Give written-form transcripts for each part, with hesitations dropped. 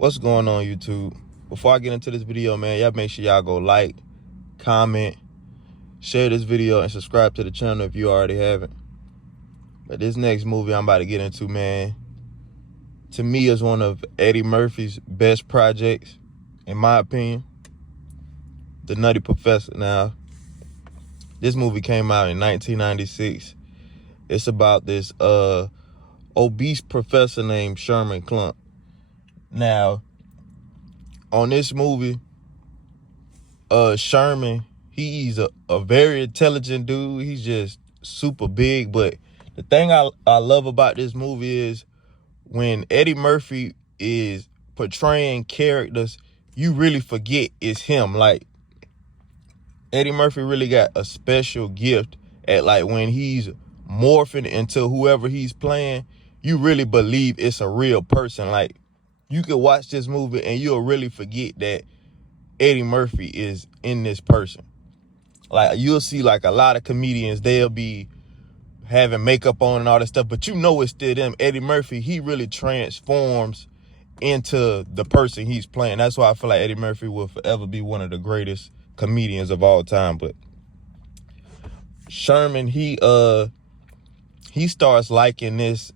What's going on, YouTube? Before I get into this video, man, y'all make sure y'all go like, comment, share this video, and subscribe to the channel if you already haven't. But this next movie I'm about to get into, man, to me is one of Eddie Murphy's best projects, in my opinion. The Nutty Professor. Now, this movie came out in 1996. It's about this obese professor named Sherman Klump. Now, on this movie, Sherman, he's a very intelligent dude. He's just super big. But the thing I love about this movie is when Eddie Murphy is portraying characters, you really forget it's him. Like, Eddie Murphy really got a special gift at, like, when he's morphing into whoever he's playing, you really believe it's a real person. Like, you could watch this movie and you'll really forget that Eddie Murphy is in this person. Like, you'll see, like, a lot of comedians, they'll be having makeup on and all that stuff, but you know it's still them. Eddie Murphy, he really transforms into the person he's playing. That's why I feel like Eddie Murphy will forever be one of the greatest comedians of all time. But Sherman, he starts liking this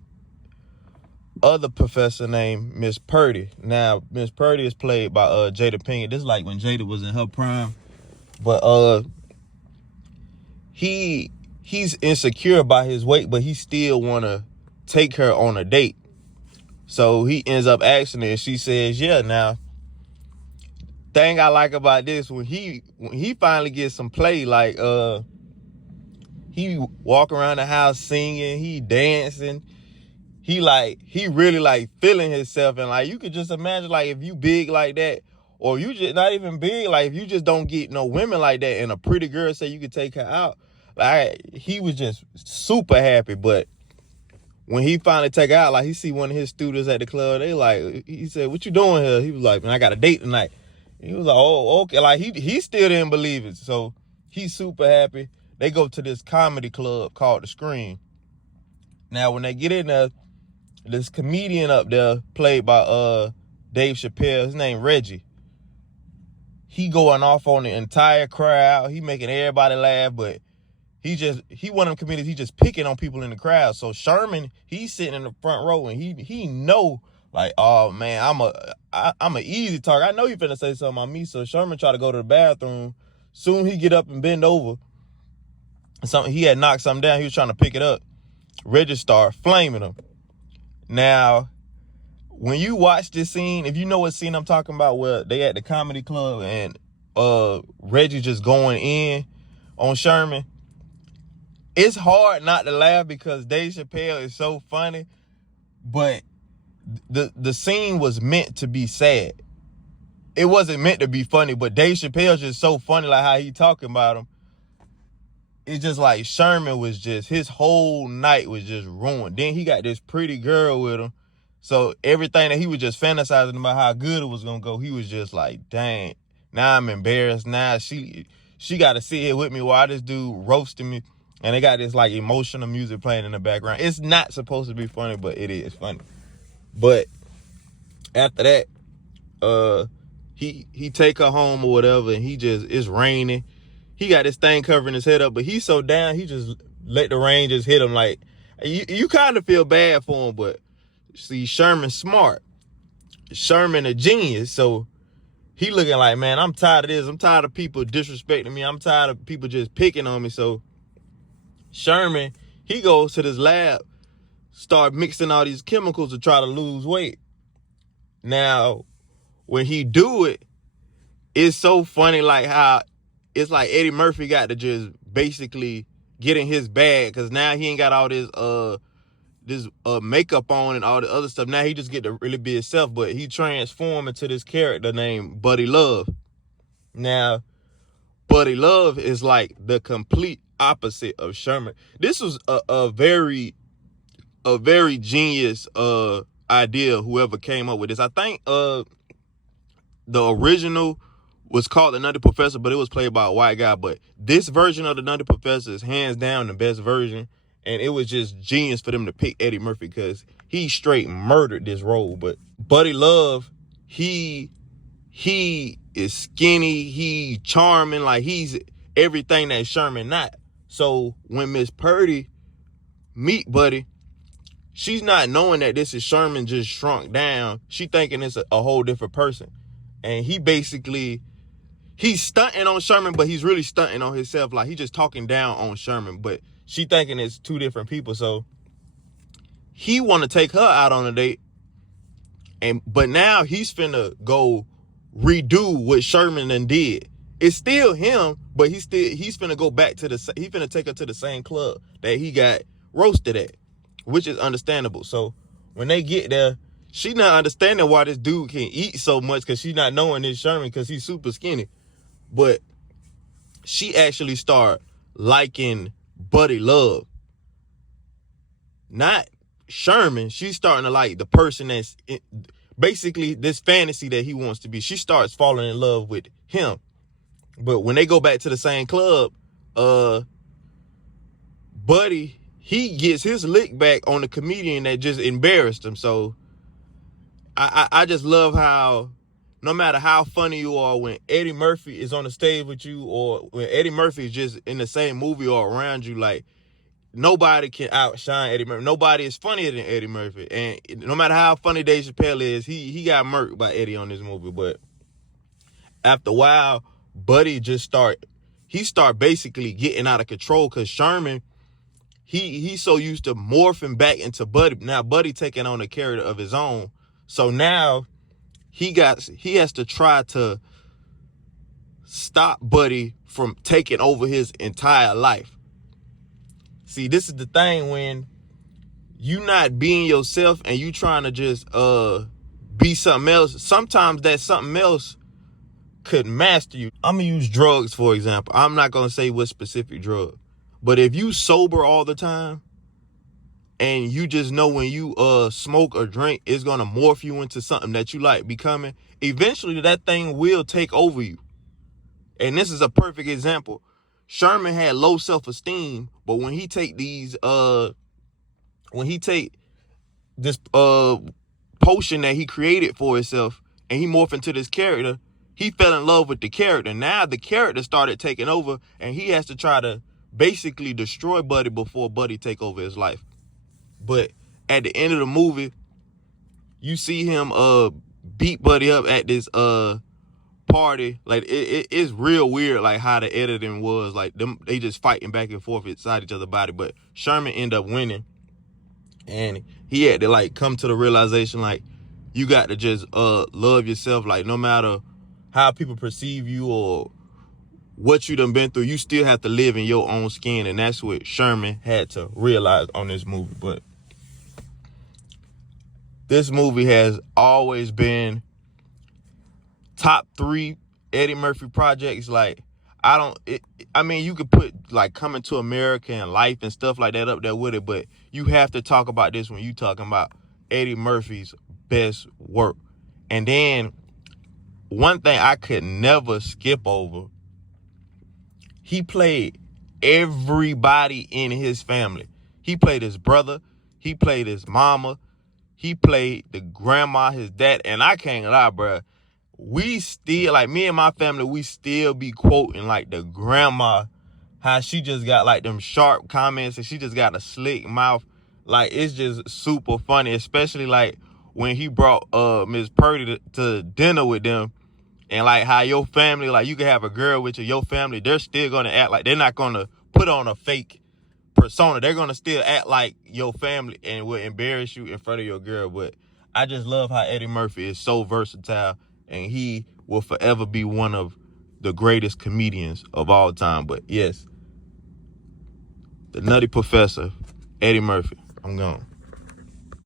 other professor named Miss Purdy. Now, Miss Purdy is played by Jada Pinkett. This is like when Jada was in her prime. But he's insecure about his weight, but he still wanna take her on a date. So he ends up asking her, and she says, yeah. Now, thing I like about this, when he finally gets some play, like he walk around the house singing, he dancing, he really like feeling himself. And like, you could just imagine, like, if you big like that, or you just not even big, like, if you just don't get no women like that and a pretty girl say you could take her out, like, he was just super happy. But when he finally take her out, like, he see one of his students at the club, they like, he said, what you doing here? He was like, man, I got a date tonight. He was like, oh, okay. Like, he still didn't believe it. So he's super happy. They go to this comedy club called The Screen. Now, when they get in there, this comedian up there, played by Dave Chappelle, his name Reggie, he going off on the entire crowd. He making everybody laugh, but he one of them comedians, he just picking on people in the crowd. So Sherman, he's sitting in the front row, and he know, like, oh man, I'm a easy target. I know you finna say something on me. So Sherman try to go to the bathroom. Soon he get up and bend over. He had knocked something down. He was trying to pick it up. Reggie start flaming him. Now, when you watch this scene, if you know what scene I'm talking about, where they at the comedy club and Reggie just going in on Sherman, it's hard not to laugh because Dave Chappelle is so funny. But the scene was meant to be sad. It wasn't meant to be funny, but Dave Chappelle's just so funny, like how he talking about him. It's just like Sherman was just, his whole night was just ruined. Then he got this pretty girl with him. So everything that he was just fantasizing about how good it was gonna go, he was just like, dang, now I'm embarrassed. Now she got to sit here with me while this dude roasting me. And they got this like emotional music playing in the background. It's not supposed to be funny, but it is funny. But after that, he take her home or whatever, and it's raining. He got this thing covering his head up, but he's so down, he just let the rain just hit him. Like, you kind of feel bad for him, but see, Sherman's smart. Sherman a genius, so he looking like, man, I'm tired of this. I'm tired of people disrespecting me. I'm tired of people just picking on me. So Sherman, he goes to this lab, start mixing all these chemicals to try to lose weight. Now, when he do it, it's so funny, like how it's like Eddie Murphy got to just basically get in his bag, because now he ain't got all this makeup on and all the other stuff. Now he just get to really be himself, but he transformed into this character named Buddy Love. Now, Buddy Love is like the complete opposite of Sherman. This was a very genius idea, whoever came up with this. I think the original was called The Nutty Professor, but it was played by a white guy. But this version of The Nutty Professor is hands down the best version. And it was just genius for them to pick Eddie Murphy because he straight murdered this role. But Buddy Love, he is skinny, he charming, like he's everything that Sherman not. So when Miss Purdy meet Buddy, she's not knowing that this is Sherman just shrunk down. She thinking it's a whole different person. And he's stunting on Sherman, but he's really stunting on himself. Like, he just talking down on Sherman, but she thinking it's two different people. So he want to take her out on a date, but now he's finna go redo what Sherman done did. It's still him, but he's finna go back to he finna take her to the same club that he got roasted at, which is understandable. So when they get there, she not understanding why this dude can eat so much, because she not knowing it's Sherman because he's super skinny. But she actually start liking Buddy Love, not Sherman. She's starting to like the person that's basically this fantasy that he wants to be. She starts falling in love with him. But when they go back to the same club, Buddy, he gets his lick back on the comedian that just embarrassed him. So I just love how no matter how funny you are, when Eddie Murphy is on the stage with you, or when Eddie Murphy is just in the same movie or around you, like, nobody can outshine Eddie Murphy. Nobody is funnier than Eddie Murphy. And no matter how funny Dave Chappelle is, he got murked by Eddie on this movie. But after a while, Buddy just start basically getting out of control, because Sherman, he's so used to morphing back into Buddy. Now Buddy taking on a character of his own. So now he has to try to stop Buddy from taking over his entire life. See, this is the thing, when you not being yourself and you trying to just be something else, sometimes that something else could master you. I'm gonna use drugs for example. I'm not gonna say what specific drug, but if you sober all the time and you just know when you smoke or drink, it's gonna morph you into something that you like becoming, eventually that thing will take over you. And this is a perfect example. Sherman had low self-esteem, but when he take this potion that he created for himself and he morphed into this character, he fell in love with the character. Now the character started taking over, and he has to try to basically destroy Buddy before Buddy take over his life. But at the end of the movie, you see him beat Buddy up at this party. Like, it's real weird, like how the editing was. Like, they just fighting back and forth inside each other's body. But Sherman ended up winning, and he had to like come to the realization, like, you got to just love yourself. Like, no matter how people perceive you or what you done been through, you still have to live in your own skin. And that's what Sherman had to realize on this movie. But this movie has always been top 3 Eddie Murphy projects. Like, I mean, you could put like Coming to America and Life and stuff like that up there with it, but you have to talk about this when you talking about Eddie Murphy's best work. And then one thing I could never skip over, he played everybody in his family. He played his brother, he played his mama, he played the grandma, his dad. And I can't lie, bro, we still, like, me and my family, we still be quoting like the grandma, how she just got like them sharp comments and she just got a slick mouth. Like, it's just super funny, especially like when he brought Miss Purdy to dinner with them. And like how your family, like, you can have a girl with your family, they're still gonna act like, they're not gonna put on a fake persona. They're gonna still act like your family and will embarrass you in front of your girl. But I just love how Eddie Murphy is so versatile, and he will forever be one of the greatest comedians of all time. But yes, the Nutty Professor, Eddie Murphy. I'm gone.